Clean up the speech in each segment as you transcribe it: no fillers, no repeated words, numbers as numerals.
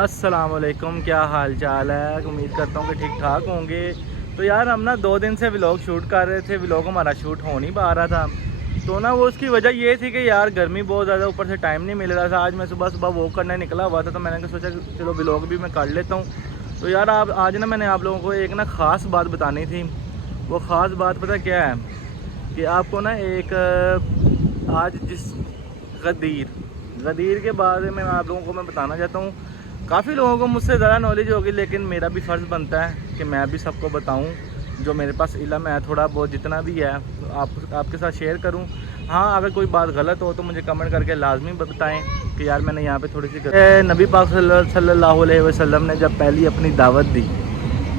السلام علیکم، کیا حال چال ہے؟ امید کرتا ہوں کہ ٹھیک ٹھاک ہوں گے۔ تو یار ہم نا 2 دن سے ولاگ شوٹ کر رہے تھے، ولاگ ہمارا شوٹ ہو نہیں پا رہا تھا۔ تو نا وہ اس کی وجہ یہ تھی کہ یار گرمی بہت زیادہ، اوپر سے ٹائم نہیں مل رہا تھا۔ آج میں صبح واک کرنے نکلا ہوا تھا، تو میں نے سوچا کہ چلو ولاگ بھی میں کر لیتا ہوں۔ تو یار آج نا میں نے آپ لوگوں کو ایک نا خاص بات بتانی تھی۔ وہ خاص بات پتہ کیا ہے کہ آپ کو نا ایک آج جس غدیر کے بارے میں آپ لوگوں کو میں بتانا چاہتا ہوں۔ کافی لوگوں کو مجھ سے زیادہ نالج ہوگی، لیکن میرا بھی فرض بنتا ہے کہ میں بھی سب کو بتاؤں جو میرے پاس علم ہے، تھوڑا بہت جتنا بھی ہے آپ کے ساتھ شیئر کروں۔ ہاں اگر کوئی بات غلط ہو تو مجھے کمنٹ کر کے لازمی بتائیں کہ یار میں نے یہاں پہ تھوڑی سی نبی پاک صلی اللہ علیہ وسلم نے جب پہلی اپنی دعوت دی،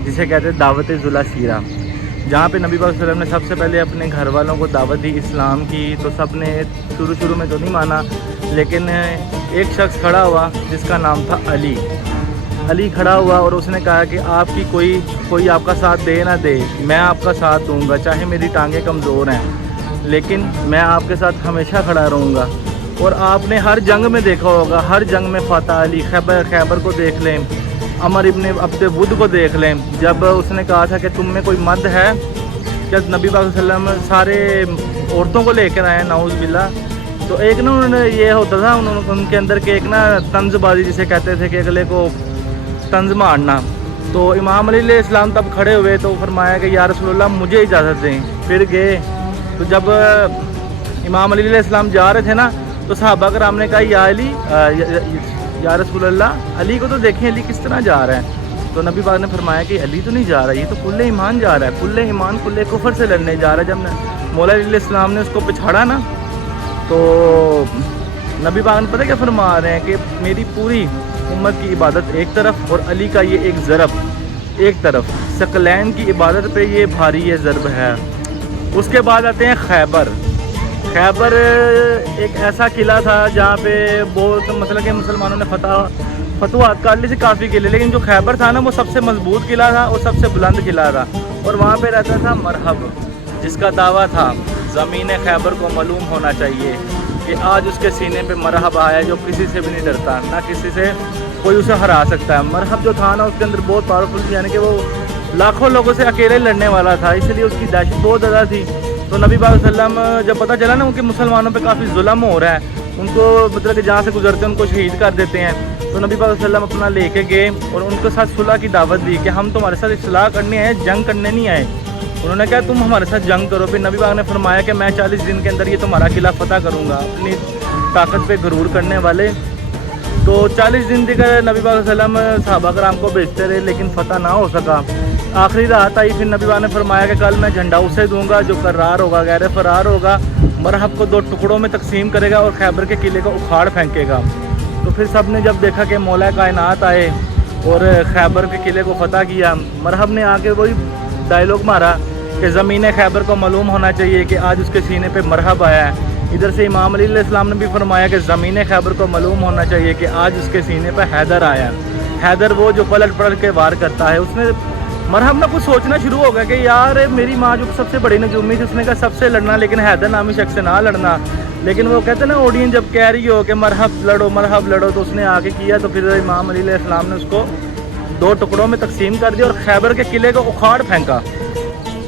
جسے کہتے ہیں دعوت ذوالعشیرہ، جہاں پہ نبی پاک صلی اللہ علیہ وسلم نے سب سے پہلے اپنے گھر والوں کو دعوت دی اسلام کی، تو سب نے شروع میں تو نہیں مانا، لیکن ایک شخص کھڑا ہوا جس کا نام تھا علی کھڑا ہوا، اور اس نے کہا کہ آپ کی کوئی آپ کا ساتھ دے نہ دے، میں آپ کا ساتھ دوں گا، چاہے میری ٹانگیں کمزور ہیں لیکن میں آپ کے ساتھ ہمیشہ کھڑا رہوں گا۔ اور آپ نے ہر جنگ میں دیکھا ہوگا، ہر جنگ میں فاتح علی، خیبر کو دیکھ لیں، عمر ابن عبد ود کو دیکھ لیں، جب اس نے کہا تھا کہ تم میں کوئی مرد ہے کیا، نبی پاک صلی اللہ علیہ وسلم سارے عورتوں کو لے کر آئے نعوذ باللہ۔ تو ایک نا انہوں نے یہ ہوتا تھا ان کے اندر کہ ایک نا طنز بازی جسے کہتے تھے کہ اگلے کو طنز مارنا۔ تو امام علی علیہ السلام تب کھڑے ہوئے تو فرمایا کہ یا رسول اللہ مجھے اجازت دیں، پھر گئے۔ تو جب امام علی علیہ السلام جا رہے تھے نا، تو صحابہ کرام نے کہا یا علی یا رسول اللہ علی کو تو دیکھیں، علی کس طرح جا رہا ہے؟ تو نبی پاک نے فرمایا کہ علی تو نہیں جا رہا، یہ تو کل ایمان جا رہا ہے، کل ایمان کل کفر سے لڑنے جا رہا ہے۔ جب مولا علی علیہ السلام نے اس کو پچھاڑا نا، تو نبی پاک نے پتہ کیا فرما رہے ہیں کہ میری پوری امت کی عبادت ایک طرف اور علی کا یہ ایک ضرب ایک طرف، ثقلین کی عبادت پہ یہ بھاری یہ ضرب ہے۔ اس کے بعد آتے ہیں خیبر ایک ایسا قلعہ تھا جہاں پہ بہت کہ مسلمانوں نے فتوحات کر لی تھی کافی قلعے، لیکن جو خیبر تھا نا وہ سب سے مضبوط قلعہ تھا اور سب سے بلند قلعہ تھا، اور وہاں پہ رہتا تھا مرحب، جس کا دعویٰ تھا زمین خیبر کو معلوم ہونا چاہیے کہ آج اس کے سینے پہ مرحب آیا جو کسی سے بھی نہیں ڈرتا، نہ کسی سے کوئی اسے ہرا سکتا ہے۔ مرحب جو تھا نا اس کے اندر بہت پاورفل تھی، یعنی کہ وہ لاکھوں لوگوں سے اکیلے لڑنے والا تھا، اس لیے اس کی دہشت بہت زیادہ تھی۔ تو نبی پاک صلی اللہ علیہ وسلم جب پتہ چلا نا ان کے مسلمانوں پہ کافی ظلم ہو رہا ہے، ان کو کہ جہاں سے گزرتے ہیں ان کو شہید کر دیتے ہیں، تو نبی پاک صلی اللہ علیہ وسلم اپنا لے کے گئے اور ان کے ساتھ صلح کی دعوت دی کہ ہم تمہارے ساتھ اصلاح کرنے آئے، جنگ کرنے نہیں آئے۔ انہوں نے کہا تم ہمارے ساتھ جنگ کرو۔ پھر نبی پاک نے فرمایا کہ میں 40 دن کے اندر یہ تمہارا قلعہ فتح کروں گا، اپنی طاقت پہ غرور کرنے والے۔ تو 40 دن تک نبی پاک صلی اللہ علیہ وسلم صحابہ کرام کو بھیجتے رہے، لیکن فتح نہ ہو سکا۔ آخری رات آئی، پھر نبی پاک نے فرمایا کہ کل میں جھنڈا اسے دوں گا جو کرار ہوگا، غیر فرار ہوگا، مرحب کو 2 ٹکڑوں میں تقسیم کرے گا اور خیبر کے قلعے کو اکھاڑ پھینکے گا۔ تو پھر سب نے جب دیکھا کہ مولا کائنات آئے اور خیبر کے قلعے کو فتح کیا، مرحب نے آ کے وہی ڈائلاگ مارا کہ زمین خیبر کو معلوم ہونا چاہیے کہ آج اس کے سینے پہ مرحب آیا ہے۔ ادھر سے امام علی علیہ السلام نے بھی فرمایا کہ زمین خیبر کو معلوم ہونا چاہیے کہ آج اس کے سینے پہ حیدر آیا ہے۔ حیدر وہ جو پلٹ کے وار کرتا ہے۔ اس نے مرحب نہ کچھ سوچنا شروع ہو گیا کہ یار میری ماں جو سب سے بڑی نجومی تھی، اس نے کہا سب سے لڑنا لیکن حیدر نامی شخص سے نہ لڑنا، لیکن وہ کہتے ہیں نا آڈینس جب کہہ رہی ہو کہ مرحب لڑو، تو اس نے آگے کیا، تو پھر امام علی علیہ السلام نے اس کو 2 ٹکڑوں میں تقسیم کر دیا اور خیبر کے قلعے کو اکھاڑ پھینکا۔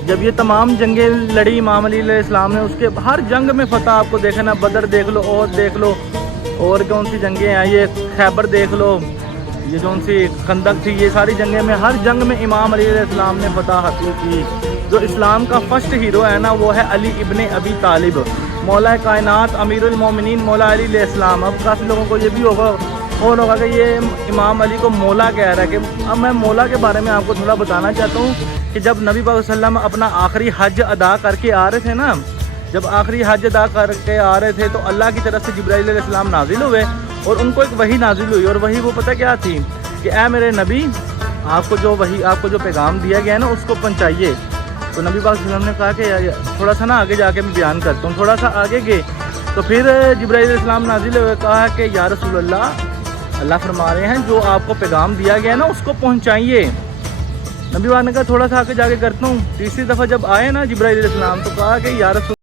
جب یہ تمام جنگیں لڑی امام علی علیہ السلام نے، اس کے ہر جنگ میں فتح آپ کو دیکھنا، بدر دیکھ لو، عہد دیکھ لو، اور کون سی جنگیں ہیں، یہ خیبر دیکھ لو، یہ جو ان سی خندق تھی، یہ ساری جنگیں میں ہر جنگ میں امام علی علیہ السلام نے فتح حاصل کی۔ جو اسلام کا فرسٹ ہیرو ہے نا وہ ہے علی ابن ابی طالب، مولا کائنات امیر المومنین مولا علی علیہ السلام۔ اب کافی لوگوں کو یہ بھی ہوگا کہ یہ امام علی کو مولا کہہ رہا ہے، کہ اب میں مولا کے بارے میں آپ کو تھوڑا بتانا چاہتا ہوں کہ جب نبی پاک صلی اللہ علیہ وسلم اپنا آخری حج ادا کر کے آ رہے تھے نا، جب آخری حج ادا کر کے آ رہے تھے تو اللہ کی طرف سے جبرائیل علیہ السلام نازل ہوئے اور ان کو ایک وحی نازل ہوئی، اور وحی وہ پتہ کیا تھی کہ اے میرے نبی، آپ کو جو پیغام دیا گیا ہے نا اس کو پہنچائیے۔ تو نبی پاک صلی اللہ علیہ وسلم نے کہا کہ تھوڑا سا نا آگے جا کے میں بیان کرتا ہوں، تھوڑا سا آگے گئے تو پھر جبرائیل علیہ السلام نازل ہوئے، کہا کہ یا رسول اللہ فرما رہے ہیں جو آپ کو پیغام دیا گیا ہے نا اس کو پہنچائیے۔ نبی پاک نے کہا تھوڑا سا آگے جا کے کرتا ہوں۔ تیسری دفعہ جب آئے نا جبرائیل علیہ السلام تو کہا کہ یا رسول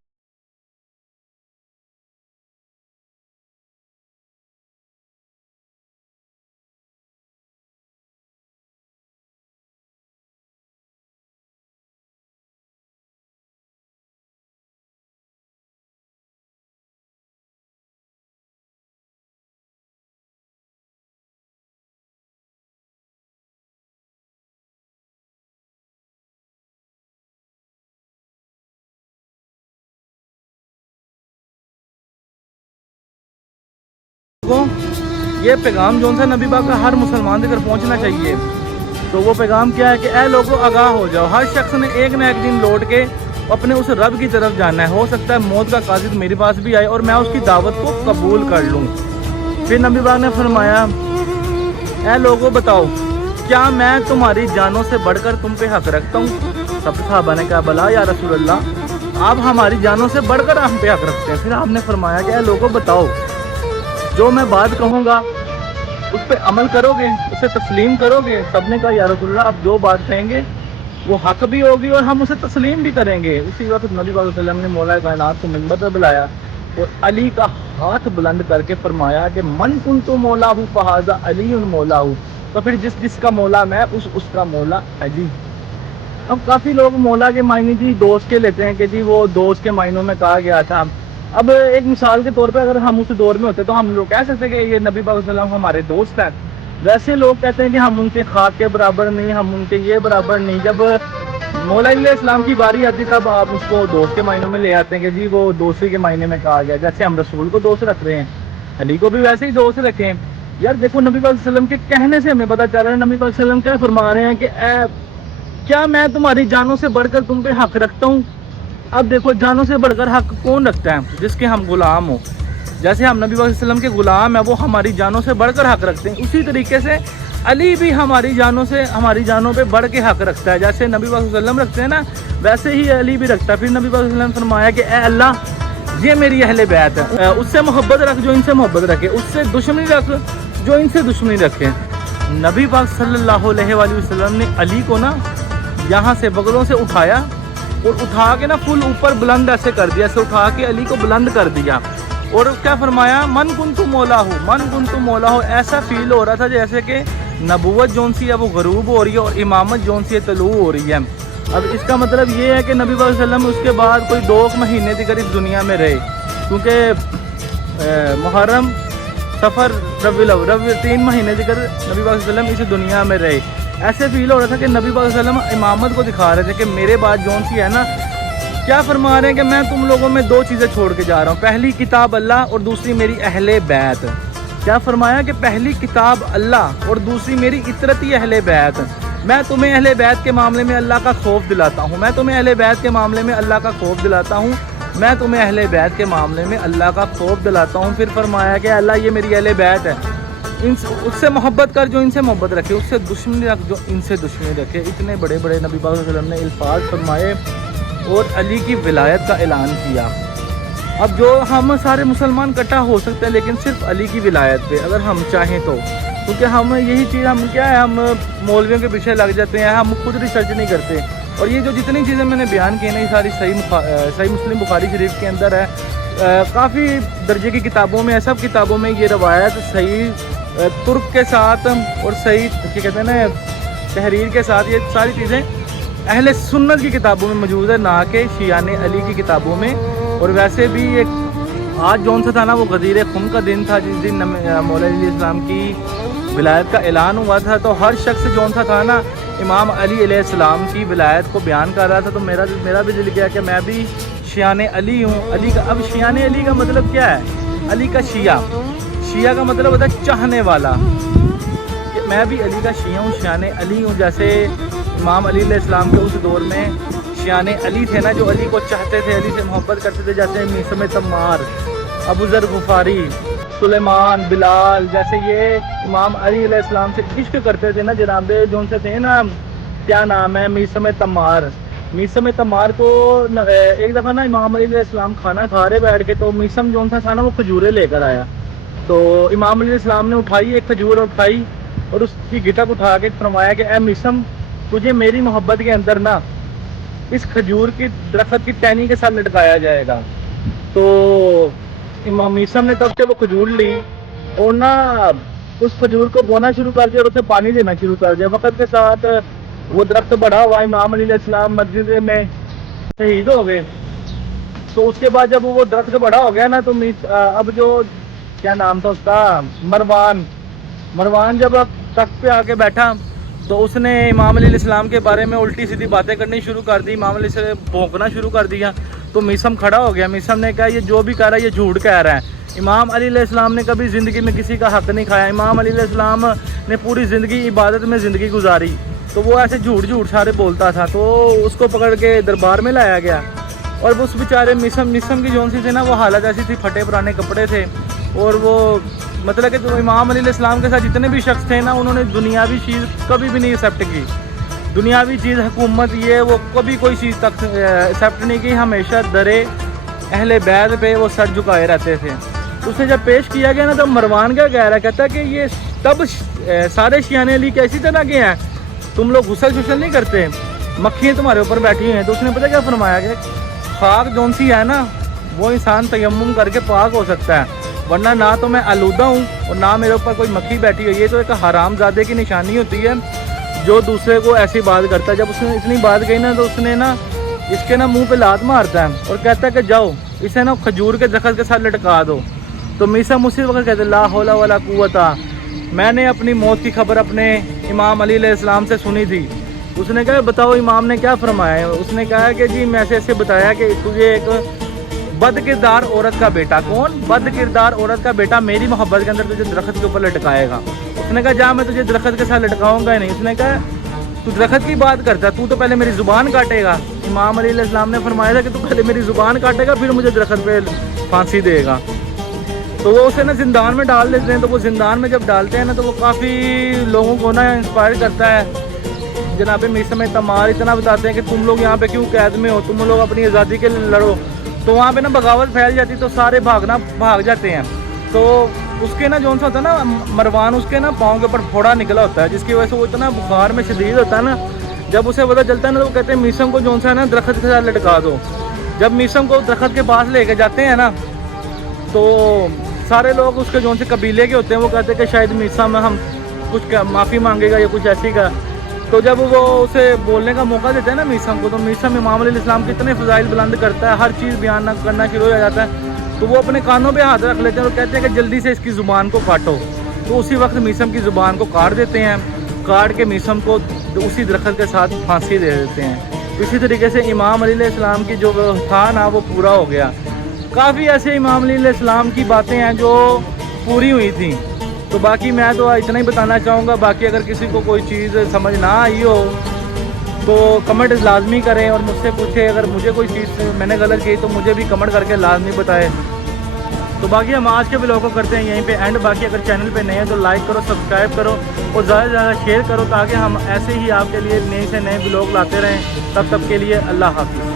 کو یہ پیغام جو سا نبی پاک کا ہر مسلمان تک پہنچنا چاہیے. تو وہ پیغام کیا ہے کہ اے لوگوں آگاہ ہو جاؤ, ہر شخص نے ایک نہ ایک دن لوٹ کے اپنے اس رب کی طرف جانا ہے. ہو سکتا ہے موت کا قاصد میرے پاس بھی آئے اور میں اس کی دعوت کو قبول کر لوں. پھر نبی پاک نے فرمایا اے لوگوں بتاؤ کیا میں تمہاری جانوں سے بڑھ کر تم پہ حق رکھتا ہوں؟ سب صحابہ نے کہا بلا یا رسول اللہ, آپ ہماری جانوں سے بڑھ کر ہم پہ حق رکھتے ہیں. پھر آپ نے فرمایا کہ اے لوگوں بتاؤ جو میں بات کہوں گا اس پہ عمل کرو گے, اسے تسلیم کرو گے؟ سب نے کہا یا رسول اللہ آپ جو بات کہیں گے وہ حق بھی ہوگی اور ہم اسے تسلیم بھی کریں گے. اسی وقت نبی صلی اللہ علیہ وسلم نے مولا کائنات کو منبر پر بلایا اور علی کا ہاتھ بلند کر کے فرمایا کہ من کنت مولا ہوں فہذا علی مولا ہوں. تو پھر جس کا مولا میں اس کا مولا علی. اب کافی لوگ مولا کے معنی جی دوست کے لیتے ہیں کہ جی وہ دوست کے معنوں میں کہا گیا تھا. اب ایک مثال کے طور پہ اگر ہم اس دور میں ہوتے تو ہم لوگ کہہ سکتے کہ یہ نبی پاک صلی اللہ علیہ وسلم ہمارے دوست ہیں. ویسے لوگ کہتے ہیں کہ ہم ان کے خاک کے برابر نہیں, ہم ان کے یہ برابر نہیں. جب مولا علیہ السلام کی باری آتی تب آپ اس کو دوست کے معنوں میں لے آتے ہیں کہ جی وہ دوستی کے معنی میں کہا گیا. جیسے ہم رسول کو دوست رکھ رہے ہیں, علی کو بھی ویسے ہی دوست رکھیں. یار دیکھو نبی پاک صلی اللہ علیہ وسلم کے کہنے سے ہمیں پتہ چل رہا ہے نبی پاک صلی اللہ علیہ وسلم کیا فرما رہے ہیں کہ کیا میں تمہاری جانوں سے بڑھ کر تم پہ حق رکھتا ہوں؟ اب دیکھو جانوں سے بڑھ کر حق کون رکھتا ہے؟ جس کے ہم غلام ہوں. جیسے ہم نبی صلی اللہ علیہ وسلم کے غلام ہیں وہ ہماری جانوں سے بڑھ کر حق رکھتے ہیں, اسی طریقے سے علی بھی ہماری جانوں پہ بڑھ کے حق رکھتا ہے. جیسے نبی صلی اللہ علیہ وسلم رکھتے ہیں نا ویسے ہی علی بھی رکھتا ہے. پھر نبی صلی اللہ علیہ وسلم نے فرمایا کہ اے اللہ یہ میری اہل بیت ہے, اس سے محبت رکھ جو ان سے محبت رکھے, اس سے دشمنی رکھ جو ان سے دشمنی رکھے. نبی پاک صلی اللہ علیہ وآلہ وسلم نے علی کو نا یہاں سے بغلوں سے اٹھایا اور اٹھا کے نا فل اوپر بلند ایسے کر دیا, ایسے اٹھا کے علی کو بلند کر دیا. اور کیا فرمایا من کنت مولا ہوں, من کنت مولا ہوں. ایسا فیل ہو رہا تھا جیسے کہ نبوت جون سی ہے وہ غروب ہو رہی ہے اور امامت جون سی ہے طلوع ہو رہی ہے. اب اس کا مطلب یہ ہے کہ نبی صلی اللہ علیہ وسلم اس کے بعد کوئی 2 مہینے تک اس دنیا میں رہے, کیونکہ محرم سفر ربیع الاول 3 مہینے تک نبی صلی اللہ علیہ وسلم اس دنیا میں رہے. ایسے فیل ہو رہا تھا کہ نبی صلی اللہ علیہ وسلم امامت کو دکھا رہے تھے کہ میرے بعد جون سی ہے نا. کیا فرما رہے ہیں کہ میں تم لوگوں میں 2 چیزیں چھوڑ کے جا رہا ہوں, پہلی کتاب اللہ اور دوسری میری اہل بیت. کیا فرمایا کہ پہلی کتاب اللہ اور دوسری میری اطرتی اہل بیت. میں تمہیں اہل بیت کے معاملے میں اللہ کا خوف دلاتا ہوں, میں تمہیں اہل بیت کے معاملے میں اللہ کا خوف دلاتا ہوں, میں تمہیں اہل بیت کے معاملے میں اللہ کا خوف دلاتا ہوں. پھر فرمایا کہ اللہ یہ میری اہل بیت ہے, اس سے محبت کر جو ان سے محبت رکھے, اس سے دشمنی رکھ جو ان سے دشمنی رکھے. اتنے بڑے بڑے نبی پاک صلی اللہ علیہ وسلم نے الفاظ فرمائے اور علی کی ولایت کا اعلان کیا. اب جو ہم سارے مسلمان اکٹھا ہو سکتے ہیں لیکن صرف علی کی ولایت پہ اگر ہم چاہیں تو, کیونکہ ہم یہی چیز ہم کیا ہے ہم مولویوں کے پیچھے لگ جاتے ہیں, ہم خود ریسرچ نہیں کرتے. اور یہ جو جتنی چیزیں میں نے بیان کی ہیں یہ ساری صحیح مسلم بخاری شریف کے اندر ہے. کافی درجے کی کتابوں میں سب کتابوں میں یہ روایت صحیح ترک کے ساتھ اور صحیح کیا کہتے ہیں نا تحریر کے ساتھ یہ ساری چیزیں اہل سنت کی کتابوں میں موجود ہے, نہ کہ شیعان علی کی کتابوں میں. اور ویسے بھی ایک آج جون سا تھا نا وہ غدیر خم کا دن تھا جس دن مولا علیہ السلام کی ولایت کا اعلان ہوا تھا. تو ہر شخص جون سا تھا نا امام علی علیہ السلام کی ولایت کو بیان کر رہا تھا. تو میرا بھی دل کیا کہ میں بھی شیعان علی ہوں. علی کا اب شیعان علی کا مطلب کیا ہے؟ علی کا شیعہ کا مطلب ہوتا ہے چاہنے والا. میں بھی علی کا شیعہ ہوں, شیعان علی ہوں. جیسے امام علی علیہ السلام کے اس دور میں شیعان علی تھے نا جو علی کو چاہتے تھے, علی سے محبت کرتے تھے. جیسے میثم تمار, ابو ذر غفاری, سلیمان, بلال, جیسے یہ امام علی علیہ السلام سے عشق کرتے تھے نا. جناب جو سے تھے نا کیا نام ہے میثم تمار. میثم تمار کو ایک دفعہ نا امام علی علیہ السلام کھانا کھا رہے بیٹھ کے, تو میثم جو تھا نا وہ کھجوریں لے کر آیا. تو امام علی علیہ السلام نے اٹھائی ایک کھجور اٹھائی اور اس کی گٹک اٹھا کے فرمایا کہ اے میثم تجھے میری محبت کے اندر نا اس کھجور کی درخت کی ٹہنی کے ساتھ لٹکایا جائے گا. تو امام میثم نے تب سے وہ کھجور لی اور نا اس کھجور کو بونا شروع کر دیا اور اسے پانی دینا شروع کر دیا. وقت کے ساتھ وہ درخت بڑا ہوا, امام علی علیہ السلام مسجد میں شہید ہو گئے. تو اس کے بعد جب وہ درخت بڑا ہو گیا نا تو اب جو کیا نام تھا اس کا مروان جب تخت پہ آ کے بیٹھا تو اس نے امام علی علیہ السلام کے بارے میں الٹی سیدھی باتیں کرنی شروع کر دی, امام علی سے بھونکنا شروع کر دیا. تو میثم کھڑا ہو گیا. میثم نے کہا یہ جو بھی کہہ رہا ہے یہ جھوٹ کہہ رہا ہے. امام علی علیہ السلام نے کبھی زندگی میں کسی کا حق نہیں کھایا. امام علی علیہ السلام نے پوری زندگی عبادت میں زندگی گزاری, تو وہ ایسے جھوٹ سارے بولتا تھا, تو اس کو پکڑ کے دربار میں لایا گیا. اور اس بیچارے مسم کی جون سی تھی نا, وہ حالت ایسی تھی, پھٹے پرانے کپڑے تھے, اور وہ مطلب کہ جو امام علی علیہ السلام کے ساتھ جتنے بھی شخص تھے نا, انہوں نے دنیاوی چیز کبھی بھی نہیں ایکسیپٹ کی. دنیاوی چیز, حکومت, یہ وہ کبھی کوئی چیز تک ایکسیپٹ نہیں کی. ہمیشہ درے اہل بیت پہ وہ سر جھکائے رہتے تھے. اسے جب پیش کیا گیا نا, تو مروان کا کہہ رہا, کہتا ہے کہ یہ تب سارے شیعان علی کیسی طرح کے ہیں, تم لوگ غسل نہیں کرتے, مکھیاں تمہارے اوپر بیٹھی ہوئی ہیں. تو اس نے پتہ کیا فرمایا کہ خاک جون سی ہے نا, وہ انسان تیمم کر کے پاک ہو سکتا ہے, ورنہ نہ تو میں آلودہ ہوں اور نہ میرے اوپر کوئی مکھی بیٹھی ہوئی ہے. تو ایک حرام زادے کی نشانی ہوتی ہے جو دوسرے کو ایسی بات کرتا ہے. جب اس نے اتنی بات کہی نا, تو اس نے نا اس کے نا منہ پہ لات مارتا ہے اور کہتا ہے کہ جاؤ اسے نا کھجور کے درخت کے ساتھ لٹکا دو. تو میسم اسی وقت کہتے لا حول ولا قوت, میں نے اپنی موت کی خبر اپنے امام علی علیہ السلام سے سنی تھی. اس نے کہا بتاؤ امام نے کیا فرمایا ہے. اس نے کہا کہ جی میں ایسے بتایا کہ تجھے ایک بد کردار عورت کا بیٹا, کون بد کردار عورت کا بیٹا, میری محبت کے اندر تجھے درخت کے اوپر لٹکائے گا. اس نے کہا جا میں تجھے درخت کے ساتھ لٹکاؤں گا ہی نہیں. اس نے کہا تو درخت کی بات کرتا ہے, تو پہلے میری زبان کاٹے گا. امام علی علیہ السلام نے فرمایا تھا کہ تو پہلے میری زبان کاٹے گا, پھر مجھے درخت پہ پھانسی دے گا. تو وہ اسے نا زندان میں ڈال دیتے ہیں. تو وہ زندان میں جب ڈالتے ہیں نا, تو وہ کافی لوگوں کو نا انسپائر کرتا ہے. جناب میثم تمار اتنا بتاتے ہیں کہ تم لوگ یہاں پہ کیوں قید میں ہو, تم لوگ اپنی آزادی کے لیے لڑو. تو وہاں پہ نا بغاوت پھیل جاتی, تو سارے بھاگ جاتے ہیں. تو اس کے نا جون سا ہوتا ہے نا مروان, اس کے نا پاؤں کے اوپر پھوڑا نکلا ہوتا ہے, جس کی وجہ سے وہ اتنا بخار میں شدید ہوتا ہے نا. جب اسے پتہ چلتا ہے نا, تو وہ کہتے ہیں میثم کو جون سا ہے نا درخت کے ساتھ لٹکا دو. جب میثم کو درخت کے پاس لے کے جاتے ہیں نا, تو سارے لوگ اس کے جون سے قبیلے کے ہوتے ہیں, وہ کہتے ہیں کہ شاید میثم ہم کچھ معافی مانگے گا یا کچھ ایسی کا. تو جب وہ اسے بولنے کا موقع دیتے ہیں نا میثم کو, تو میثم امام علیہ السلام کے اتنے فضائل بلند کرتا ہے, ہر چیز بیان کرنا شروع ہو جاتا ہے. تو وہ اپنے کانوں پہ ہاتھ رکھ لیتے ہیں اور کہتے ہیں کہ جلدی سے اس کی زبان کو کاٹو. تو اسی وقت میثم کی زبان کو کاٹ دیتے ہیں, کاٹ کے میثم کو اسی درخت کے ساتھ پھانسی دے دیتے ہیں. اسی طریقے سے امام علی علیہ السلام کی جو تھا نا, وہ پورا ہو گیا. کافی ایسے امام علی علیہ السلام کی باتیں ہیں جو پوری ہوئی تھیں. تو باقی میں تو اتنا ہی بتانا چاہوں گا. باقی اگر کسی کو کوئی چیز سمجھ نہ آئی ہو تو کمنٹ لازمی کریں اور مجھ سے پوچھیں. اگر مجھے کوئی چیز میں نے غلط کی تو مجھے بھی کمنٹ کر کے لازمی بتائیں. تو باقی ہم آج کے ولاگ کو کرتے ہیں یہیں پہ اینڈ. باقی اگر چینل پہ نئے ہیں تو لائک کرو, سبسکرائب کرو اور زیادہ سے زیادہ شیئر کرو, تاکہ ہم ایسے ہی آپ کے لیے نئے سے نئے ولاگ لاتے رہیں. تب کے لیے اللہ حافظ.